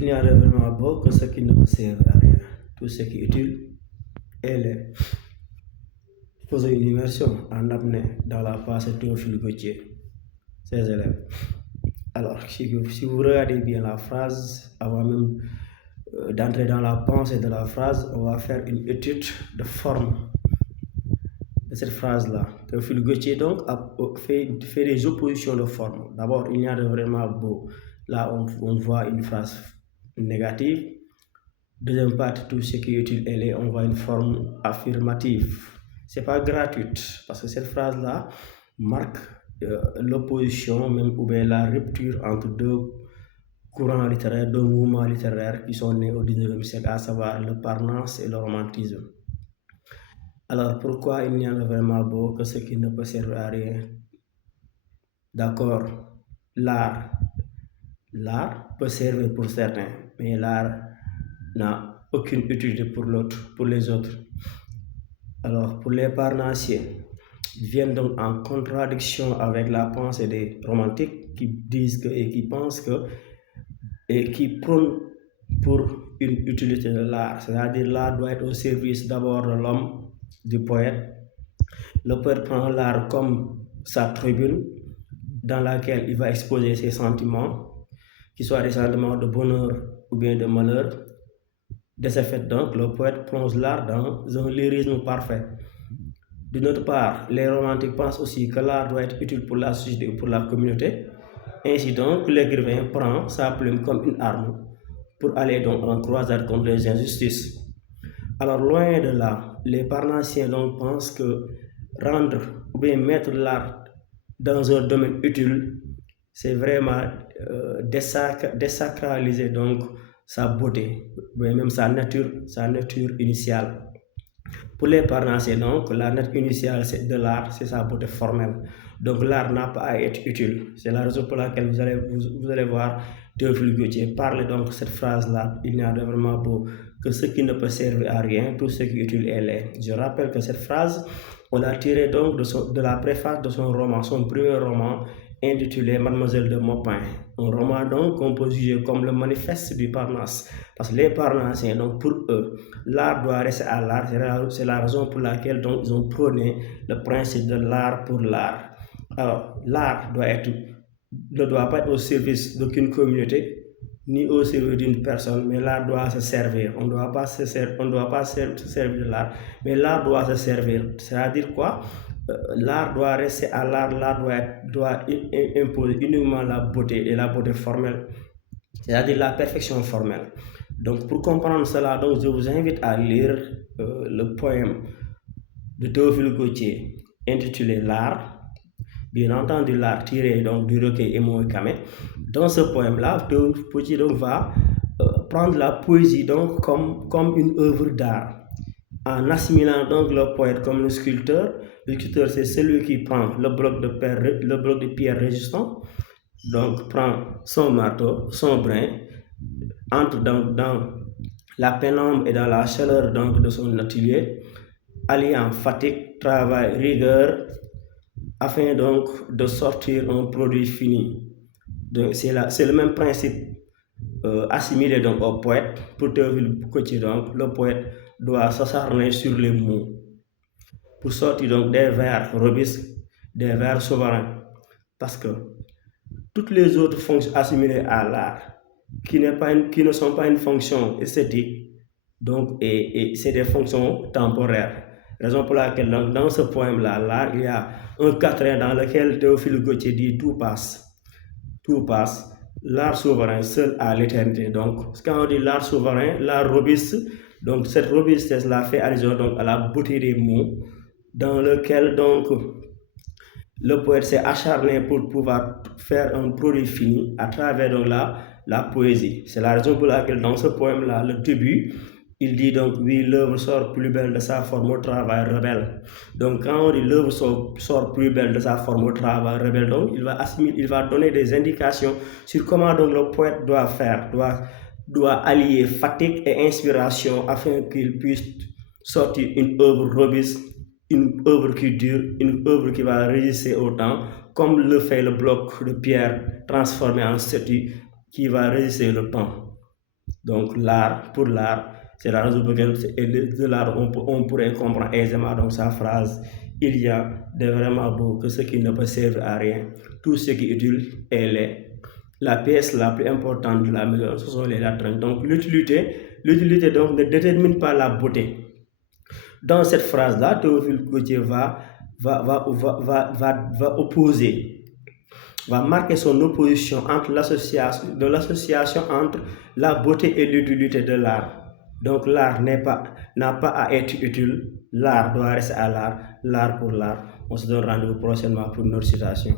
Il n'y a vraiment beau que ce qui ne peut servir à rien. Tout ce qui est utile est laid. Faisons une immersion en apnée dans la pensée de Théophile Gautier, ses élèves. Alors, si vous regardez bien la phrase, avant même d'entrer dans la pensée de la phrase, on va faire une étude de forme de cette phrase-là. Théophile Gautier donc a fait des oppositions de forme. D'abord, il n'y a de vraiment beau. Là, on voit une phrase négative. Deuxième partie, tout ce qui est utile, on voit une forme affirmative. C'est pas gratuite parce que cette phrase-là marque l'opposition, même ou bien la rupture entre deux courants littéraires, deux mouvements littéraires qui sont nés au 19e siècle, à savoir le Parnasse et le romantisme. Alors pourquoi il n'y a vraiment beau que ce qui ne peut servir à rien? D'accord, l'art peut servir pour certains, mais l'art n'a aucune utilité pour les autres. Alors pour les parnassiens, ils viennent donc en contradiction avec la pensée des romantiques qui disent que et qui pensent que et qui prônent pour une utilité de l'art, c'est-à-dire l'art doit être au service d'abord de l'homme, du poète. Le poète prend l'art comme sa tribune dans laquelle il va exposer ses sentiments, qu'ils soient des sentiments de bonheur ou bien de malheur. De ce fait donc, le poète plonge l'art dans un lyrisme parfait. De notre part, les romantiques pensent aussi que l'art doit être utile pour la société ou pour la communauté. Ainsi donc, l'écrivain prend sa plume comme une arme pour aller donc en croisade contre les injustices. Alors loin de là, les parnassiens donc pensent que rendre ou bien mettre l'art dans un domaine utile, c'est vraiment désacraliser donc sa beauté, ou même sa nature initiale. Pour les parnassiens donc, la nature initiale de l'art, c'est sa beauté formelle. Donc l'art n'a pas à être utile. C'est la raison pour laquelle vous allez voir Théophile Gautier parler donc cette phrase-là. Il n'y a vraiment beau que ce qui ne peut servir à rien, tout ce qui est utile est laid. Je rappelle que cette phrase, on l'a tirée donc de la préface de son roman, son premier roman, intitulé Mademoiselle de Maupin. Un roman donc qu'on peut juger comme le manifeste du Parnasse. Parce que les Parnassiens, donc pour eux, l'art doit rester à l'art. C'est la raison pour laquelle donc, ils ont prôné le principe de l'art pour l'art. Alors, l'art ne doit pas être au service d'aucune communauté, ni au service d'une personne, mais l'art doit se servir. On ne doit pas se servir de l'art, mais l'art doit se servir. C'est-à-dire quoi? L'art doit rester à l'art, l'art doit imposer uniquement la beauté et la beauté formelle, c'est-à-dire la perfection formelle. Donc pour comprendre cela, donc, je vous invite à lire le poème de Théophile Gautier intitulé L'art. Bien entendu, l'art tiré donc du recueil Emo et Kamé. Dans ce poème-là, Théophile Gautier va prendre la poésie donc comme une œuvre d'art, en assimilant donc le poète comme le sculpteur. Le sculpteur, c'est celui qui prend le bloc de pierre résistant, donc prend son marteau, son brin, entre dans la pénombre et dans la chaleur donc de son atelier, alliant fatigue, travail, rigueur, afin donc de sortir un produit fini. Donc c'est le même principe assimilé donc au poète. Pour Théophile Gautier, donc le poète doit s'acharner sur les mots pour sortir donc des vers robustes, des vers souverains, parce que toutes les autres fonctions assimilées à l'art, qui ne sont pas une fonction esthétique, donc et c'est des fonctions temporaires. Raison pour laquelle dans ce poème-là, là, il y a un quatrain dans lequel Théophile Gautier dit tout passe, l'art souverain seul à l'éternité. Donc quand on dit l'art souverain, l'art robuste, donc cette robustesse-là fait allusion donc à la beauté des mots, dans lequel donc le poète s'est acharné pour pouvoir faire un produit fini à travers donc la poésie. C'est la raison pour laquelle dans ce poème-là, le début, il dit donc oui, l'œuvre sort plus belle de sa forme au travail rebelle. Donc quand on dit l'œuvre sort plus belle de sa forme au travail rebelle, donc il va donner des indications sur comment donc le poète doit allier fatigue et inspiration afin qu'il puisse sortir une œuvre robuste, une œuvre qui dure, une œuvre qui va résister au temps, comme le fait le bloc de pierre transformé en statue qui va résister le temps. Donc l'art, pour l'art, c'est la raison pour laquelle de l'art on pourrait comprendre aisément donc sa phrase. Il y a de vraiment beau que ce qui ne peut servir à rien. Tout ce qui est utile est la pièce la plus importante de la maison, ce sont les latrines. Donc l'utilité donc ne détermine pas la beauté. Dans cette phrase-là, Théophile Gautier va opposer, va marquer son opposition entre l'association entre la beauté et l'utilité de l'art. Donc l'art n'a pas à être utile, l'art doit rester à l'art pour l'art. On se donne rendez-vous prochainement pour une autre citation.